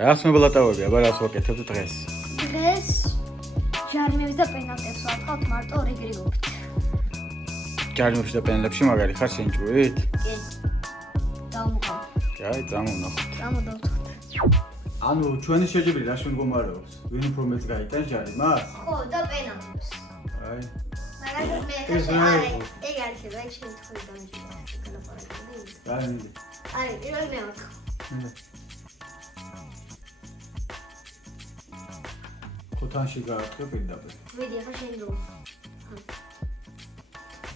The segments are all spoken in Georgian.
რას მებლატავები, აბა რას ვაკეთებთ დღეს? დღეს ჯარმებს და პენალტებს ვატყავთ მარტო რეგრიგობით. ჯარმებში და პენალტებში მაგარი ხარ შენჭვით? კი. დავმოყავ. აი, წამოვნახოთ. წამოდავთხოვთ. ანუ ჩვენი შეჯიბრი რა შემდგომარეობს? ვინ უფრო მეც გაიტანს ჯარიმას? ხო, და პენალტებს. აი. მაგალითად მე ეგ არის რა შემთხვევით დამჭირდა. აი. აი, პირველი მე ვატყავ. ხუთანში გააქვს პირდაპირ. ვიდი, ახლა შენ რო.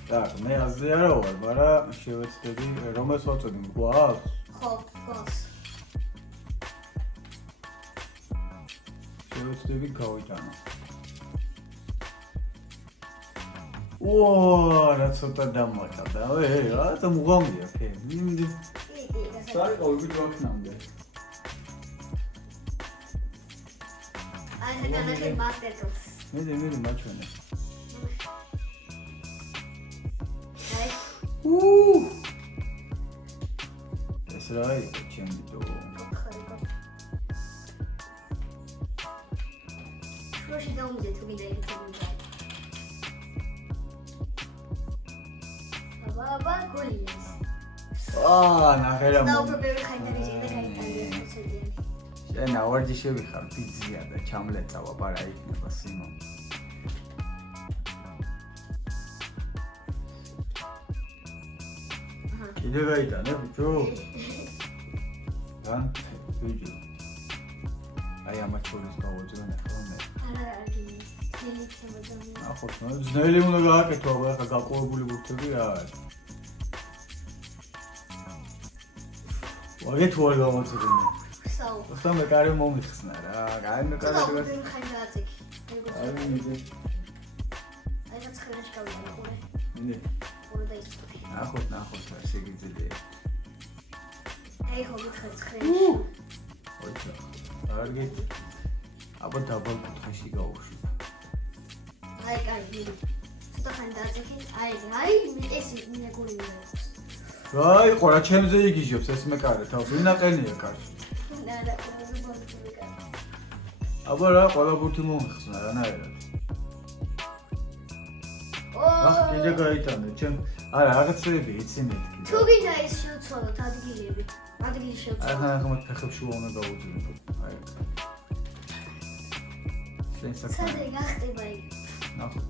так, მე აზრი არა ვარ, მაგრამ შევეცდები, რომელს ვაწოდი, გვაქვს? ხო, გვაქვს. შევეცდები გავიტანო. უაა, რა ცოტა დამატა, რა მუღამია, ხე. მინდი. სარი ყოველგვარ ვაქნამდე. აი, განახე მასტერკლს. მიდი მაჩვენე. აი. ეს რა იყო, ჩემი დო. შუაში დაუმძე თუ მინდა იქნება. აბა, გოლიეს. ნახე რა. და უფრო ბევრი ხაიტარი შეიძლება გაიტანდეს მოსედიანი. შენ ავარჯიშები ხარ, პიძია და ჩამლეწავა, პარა იქნება სიმო. კიდე გაიტანე, ბიჭო? რა? ბიჭო. აი ამათ შორის გავუძრონე ხო მე? არა, ძნელი შემოძამია. ახლა ძნელი უნდა გააკეთო, ახლა გაყოვებული ბურთები რა არის? ვაგეთ ვარ გამოწრინე. ხსნა მე კარი მომიხსნა რა. გაიმე კარი რა. აი მიდი. აი რა ცხელაში გავიდა ყურე. მიდი. ყურე და ისწოდი. ნახოთ, შეგიძლია. აი ხო გითხარ ცხელაში. ოიცა. კარგი. აბა დაბალ კუთხეში გავუშვი. აი კარგი. ცოტა ხანი დააწექი. აი ეს მინდა გული მიიღოს. აი ყურა ჩემზე იგიჟებს ეს მე კარი თავს. ვინაყენია კარში. არა, ყველაზე ბოლოს ვიკარ. აბა რა, ყველა ბურთი მომიხსნა რანაირად. ახ კიდე გაიტანე, ჩემ არა, რაღაცები იცი მეთქი. თუ გინდა ის შევცვალოთ ადგილები. ადგილი შევცვალოთ. აი ხან ფეხებში უნდა გავუძინო. აი. შენ საკმაოდ. სადე გახტება იქ. ნახოთ.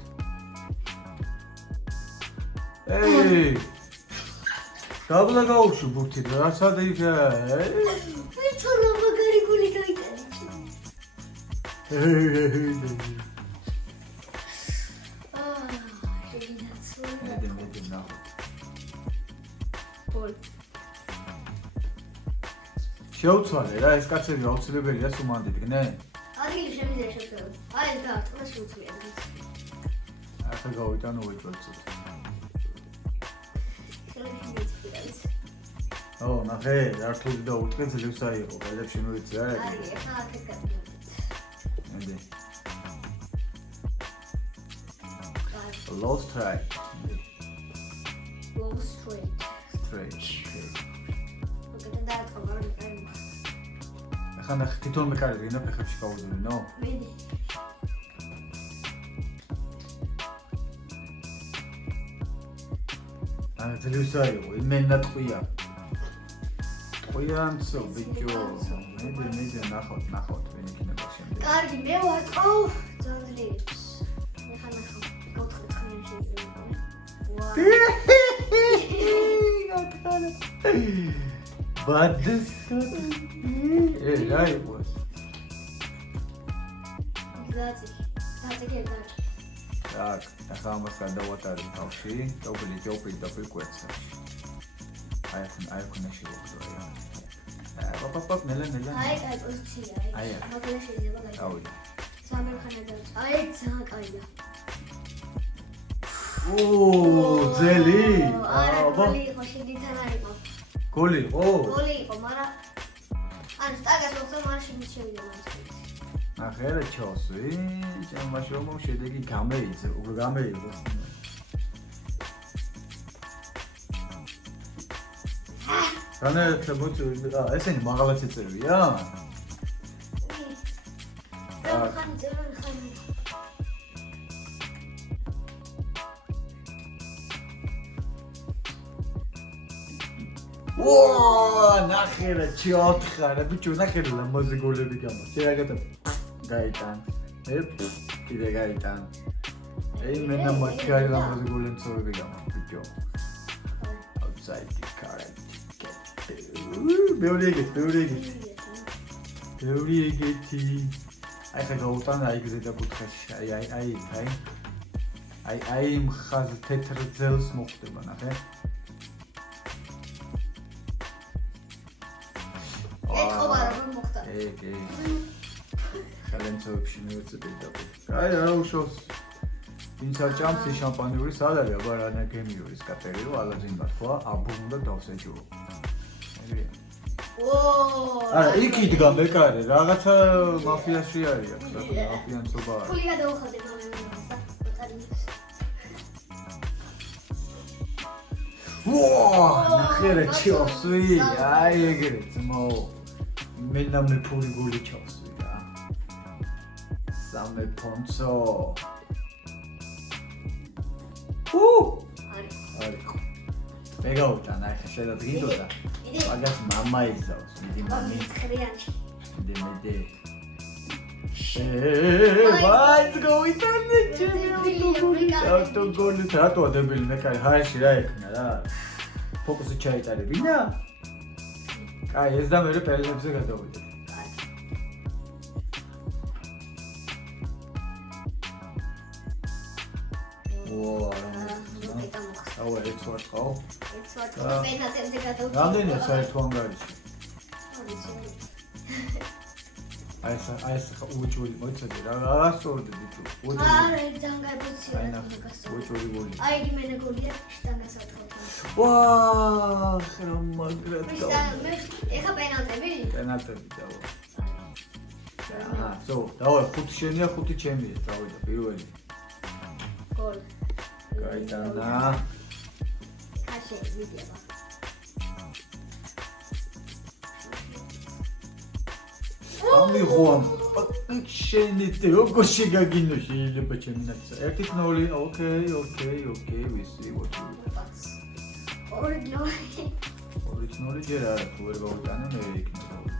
ეი! გაბლა გაუშვი ბურთი რა სად იქ? ვიცონა მაგარი გული გაიტანე. მედი ნახოთ. გოლ. შევცვალე რა, ეს კაცები აუცილებელია სუმანდი დგნენ? ადგილი შემიძლია შევცვალოთ. აი ეს გაარტყა შევცვალე. ახლა გავიტანო ვეჭვეცოთ. ო, ნახე, რართული და უტყე ძლივს აიღო, ბელებში მოიწე არა? აი, ახლა აქეთ გადმოვიდეთ. მედი. Low strike. Low straight. Straight. მოგეთ დაარტყა მაგრამ ახლა ნახე, თვითონ მე კარი ვინა ფეხებში გავუძვინო? მედი. არა, ძლივს აიღო, იმენა ტყვია. ტყვიანცო, ბიჭო. მედი, ნახოთ, ვინ იქნება შემდეგ. კარგი, მე ვატყავ ძაღლებს. ეხლა ნახავ. გავთხე ცხელი შეიძლება. ბადის. რა იყოს? დააწექე. так, ახლა ამას გადავატარებ თავში, დაბლი კვეცა. აი ხნა შევუდგა. პაპ, ნელა. აი, პოზიცია. აი. მაგალითად შეიძლება გაიგო. ავიდა. სამერხანა დავწ. აი, ძალიან კაია. ძელი. არა, გოლი იყო, შედითან არ იყო. გოლი იყო? გოლი იყო, მაგრამ ანუ სტაგას მოხდა, მაგრამ შევიდა მას. ნახე რა ჩოსვი, ჩემაშო შედეგი გამეიძე, უკვე გამეიღო. განაერთებოთ ესენი მაღალაც ეწევია? მან წერან ხანი. Whoa, ნახერა, 4 ბიჭო, ნახერა ლამაზი გოლები გამოდის. შეგაგატა. გაიტან. კიდე გაიტან. მენა მაგარი ლამაზი გოლები წოვები გამოდის, ბიჭო. Outside the current. ბევრი ეგეთი. აი ხა გაუტან აი გზე დაკუთხეში. აი მხაზ თეთრ ძელს მოხდება, ნახე. კი. ხელენცოებში მივეწები და აი რა უშავს. ვინც არ ჭამს შამპანიური სად არის, აბა რა ნაგემიურის კატერიო ალაძინ მართვა, აბუნ და დავსეჯო. ეგრეა. არა, იქ იდგა მეკარე, რაღაცა მაფიაში არის აქ, მაფიანცობა არის. ფული გადავხადე მომენტს. ვოა, ნახერა ჩოსვი, აი ეგრე ძმო. მენა მე ფული გული ჩოსვი რა. სამე პონცო. არის. მეგაუტან აი ხა შედადგინდოდა. მაგას მამა იზავს, მიდი მამი. ხრიანში. მე. ვაიც გავიტანე ჩემი ავტოგოლი რატოა დებილი მეკარე ჰაერში რა ეკნა რა ფოკუსი ჩაიტარებინა კაი ეს და მე პელებზე გადავიდე აუ ეს ვარტყავ პენალტებზე გადავიდე რამდენია საერთო ანგარიში ეს უჩული მოიცადე რა სწორდება თუ არა ძანგაიბოცია უჩული გოლი აი იმენა გოლია შტანგასათქო ვაა ხმაგრად მე ეხა პენალტები დავა აა ზო დავა 5 შენია 5 ჩემია დავიდა პირველი გოლ გაიტანა ხაშე ვიდეო ამიღოამ შენით როგორ შეგაგინო შეიძლება ჩემი ნაცია 1-0 ოკეი ვისი ვოჩი 2-0 ჯერ არა თუ ვერ გავუტანე მე იქნება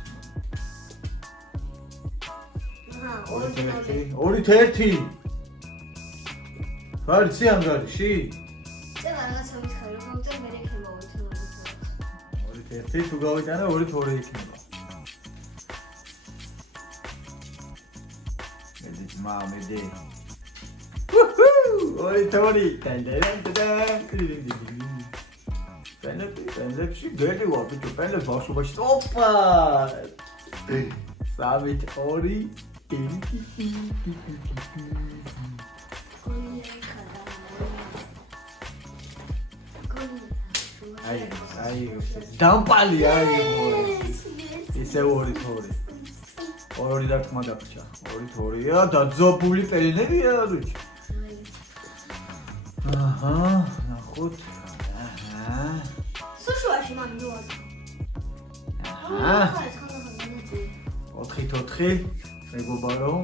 2-1 ვარცი ანგარიში წევა რაღაცა მითხარი რომ გავწერ მე იქნება 2-1 თუ გავიტანე 2-2 იქნება Mamede. Woohoo! Oi Tony. Penalty გელი ვაფიჭო პენალტი ბავშვობაში. ოპა! სამით ორი. აი დამპალი აი ისე ორი. ორი დაკმა დაგჭა. 2-2-ია დაძაბული პელინებია რუჩი. აჰა, ნახოთ. აჰა. სუშუაში მანდუა. აჰა. 4-4. მეგობარო.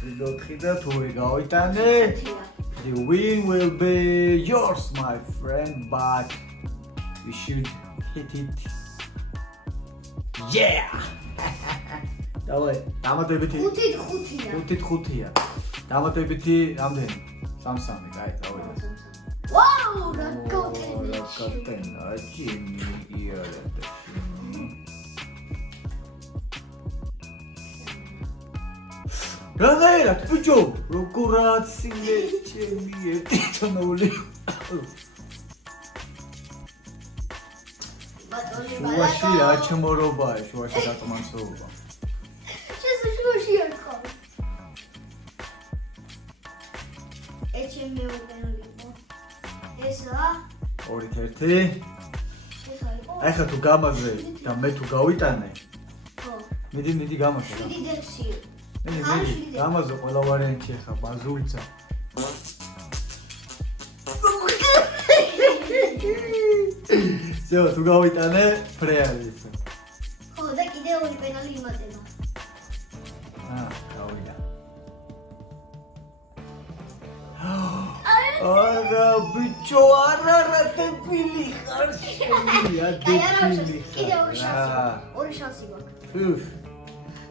4 და თუ გავიტანე. The win will be yours my friend but we should hit it. Yeah! დავაი, დამატებითი 5-5-ია. დამატებითი რამდენი? 3-3, კაი, დავაი. ვაუ, რა გოთენი. ჯიმი, იარეთ. გაგაერათ, ბიჭო, როგორაც ინე ჩემი 1-0. შუაში რა ჩემორობაა, შუაში დაკმანცობა. შუაში არ ხარ. ეჩემი უგენოლიბო. ესა 2-1. აი ხა თუ გამაზე და მე თუ გავიტანე. ხო. მიდი გამაზე. მიდი გამაზე ყველა ვარიანტი ხა ბაზულცა. ზეო თუ გავიტანე ფრეალის. ხო და კიდე კიდე ორი პენალი იმატება. გავიდა. არა ბიჭო, არა დეპილი ხარ შემია დეპილი. კიდე ორი შანსი გვაქვს. უფ.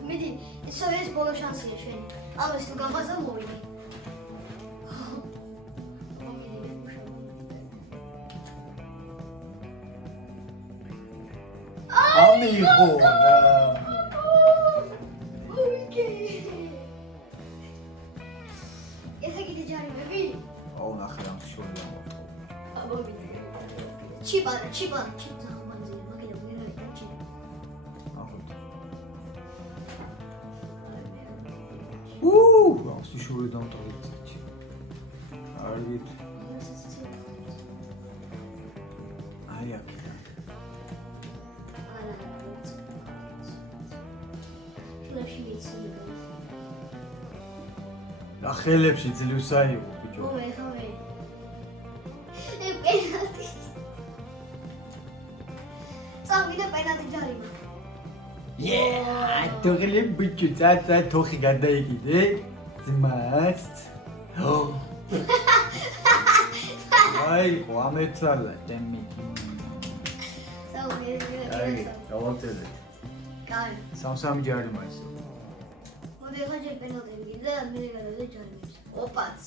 მიდი, ისო ეს ბოლო შანსია შენი. ამას თუ გამაზა მოვიდი. ამიღო რა. ეხა კიდე ჯარიმები? აუ ნახე ამ შორდა მოყვა. ჩიპა ხომანზე მაგიდა ვიღა ჩიპა. ახოთ. ამ შორდა დამტოვეთ. არგით. აი აქ. რა ხელებში ძლივს აიღო ბიჭო. ხომე. პენალტი. წავიდა პენალტი ჯარიმა. თოხილი ბიჭო, ძაძა თოხი გადაიგიდე. ძმას. აი, ყამეცალა დემიკი. აი, გავაწელე. კაი. სამსამ ჯარიმა ისო. მოდი ხა ჯერ პენალტი მიგიდა და მე გადავიდე ჯარიმებს. ოპაც.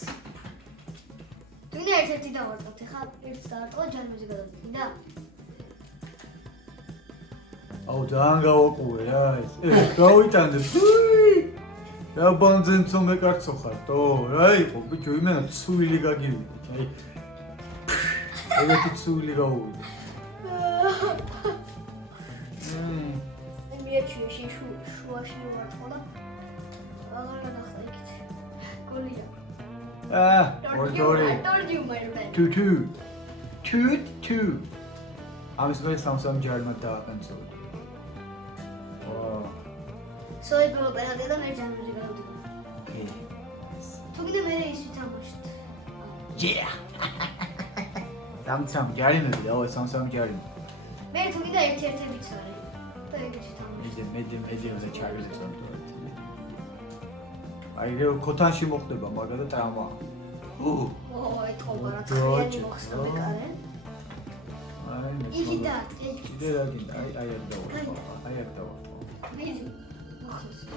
თუნდაც ერთ-ერთი დავარწმუნდ, ხა ერთს დაარტყა ჯარიმებზე გადავიდი და აუ ძალიან გავაყუე რა ეს. გავიტანე. რა ბანძენცო მეკარცო ხარდო? რა იყო ბიჭო, იმენა ცვილი გაგივიდა. აი. ეგეთი ცვილი გავუვიდა. მიეჩვეში შუაში ვარტყა და აღარ გადახდა იქით. გოლია. ორი. told you my man. 2-2. ამის მე სამსამ ჯარიმა დააყენწო. სოი ბოლო პენალტი და მე ჯარიმზე გადავიდი. ოკეი. თუ კიდე მე ის ვითამაშეთ. სამსამ ჯარიმები და სამსამ ჯარიმა. მე თუ კიდე ერთ-ერთებიც არის. და ეგეთი თამაში. მეძე და ჩაგიძეს ამ თორეთ. აი რე ქოთანში მოხდება მაგა და ტრამა. ოი თქობა რა თქიანი მოხსნა მეკარე. აი იგი და კიდე რა გინდა აი აქ დავარ. აი აქ დავარ. მიდი მოხსნა.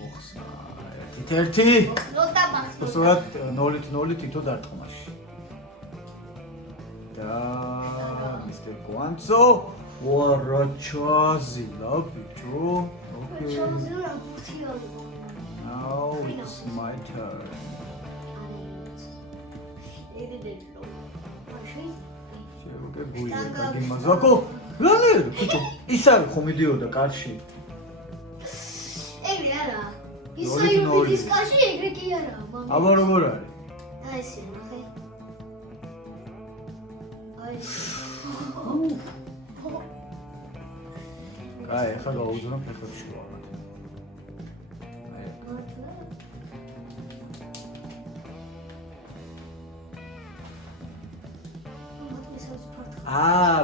მოხსნა. ერთი. ნოტა ბახს. სწორად 0-0 თითო დარტყმაში. და მისტერ კვანცო ვარა ჩაზილა ბიჭო. ოკეი. ჩამზილა გუთია. Now it's my turn. შევგებული გაგიმაზაკო. რანე ბიჭო, ის არის ხომ მიდიოდა კარში. ეგრე არა. ისე ის კარში ეგრე კი არა, მამა. აბა როგორ არის? აი ესე ნახე. აი. აი, ახლა გავუძრო ფეხებში ვარ.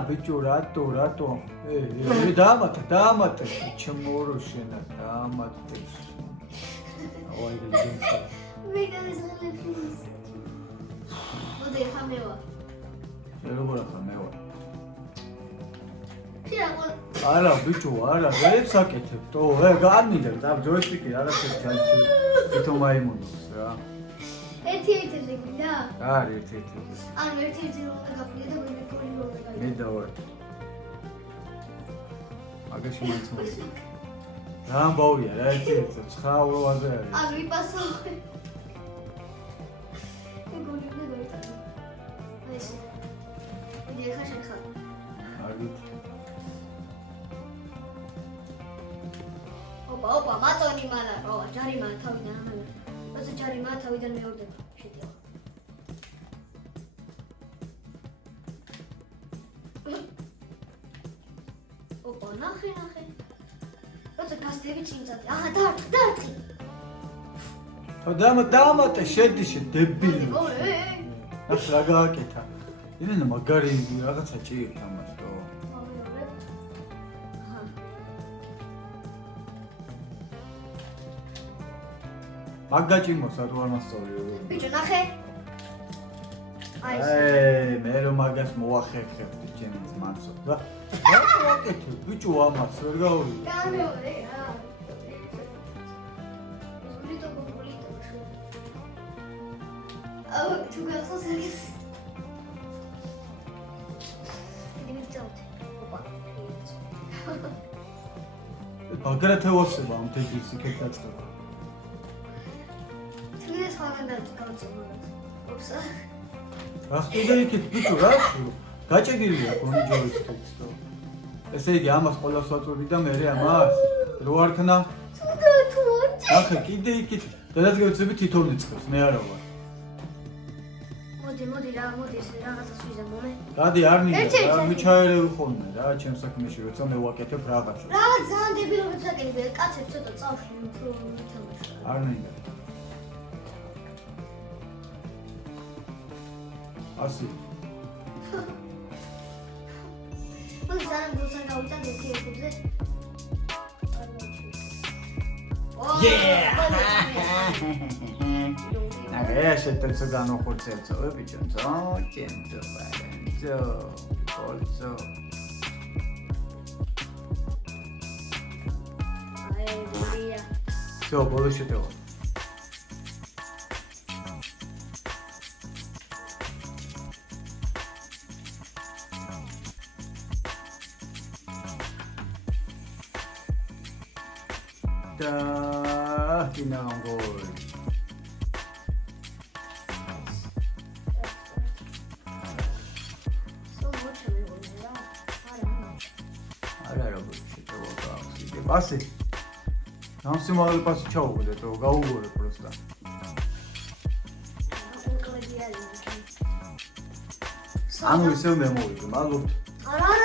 ბიჭო რატო? დაამატე. ჩემორო შენა დაამატე. აი გიჟე. მე გადასალებს. მოდი ხამე ვარ. როგორ ახლა მე ვარ? ჩიაყო. არა ბიჭო, არა, ვერ საკეთებდო. განმიდა, და ჯოისტიკი რაღაცა ჩაიჭო. თვითონ მაიმუნოს რა. ერთი-ერთი გინდა? არის ერთი-ერთი. ანუ ერთი-ერთი რომ გაფრინდა და მე პოლი რომ გაიგე. მე დავარ. აგაში მოწმოს. რა ამბავია, რა ერთი-ერთი 9-8-ზე არის. ანუ იპასო. გოლი მე გაიტანე. აი ესე. მე ხა შეხა. აგით. ოპა, მაწონი მალა, ჯარიმა თავიდან ამალე. როცა ჯარიმა თავიდან მეორდება, შედიო. ოპა, ნახე. როცა გასდები წინწადი. აჰა, დაარტყი. დაამატე, შედი დებილი. ოე. ახლა რა გააკეთა? იმენა მაგარი რაღაცა ჭირთ ამას თო. მაგაჭიმოს არ ვარ მასწავლე. ბიჭო ნახე. აი ეს. მე რომ მაგას მოახერხებდი ჩემს მაცო. და ვაკეთე ბიჭო ამას ვერ გავიგე. გამეორე რა. ბოლიტო. აუ თუ გასოს ეს. ბაგრათევასება ამ თეჯის იქეთ დაწყება. თუნდაც ხალხად გავწევდა. ოპსა. ახლა იქით ბიჭო რა? გაჭედილია კონჯოის ტექსტო. ესე იგი ამას ყველას ვაწვევი და მე ამას რო არქნა. თუ ახლა კიდე იქით დედაც გეცები თითოეულ იწყებს მე არა ვარ. მოდი რა მოდის რაღაცას ვიზამ მომე. გადი არ მინდა რა მიჩაერევი ხოლმე რა ჩემ საქმეში როცა მე ვაკეთებ რაღაცას. რაღაც ძალიან დებილობებს აკეთებ კაცებს ცოტა წავშლი უფრო მითამაშე. არ მინდა. ასი. მოდი ძალიან გულსა გავიტან ერთი ეკუზე. Adesso te lo danno forse il sole, bicho. Oh, cento, polso. Maria. Все, больше того. Да, и на гол. Пасы. Нам все мало пасы чего будет, то гаугоры просто. А ну и все мемори, малут. Ара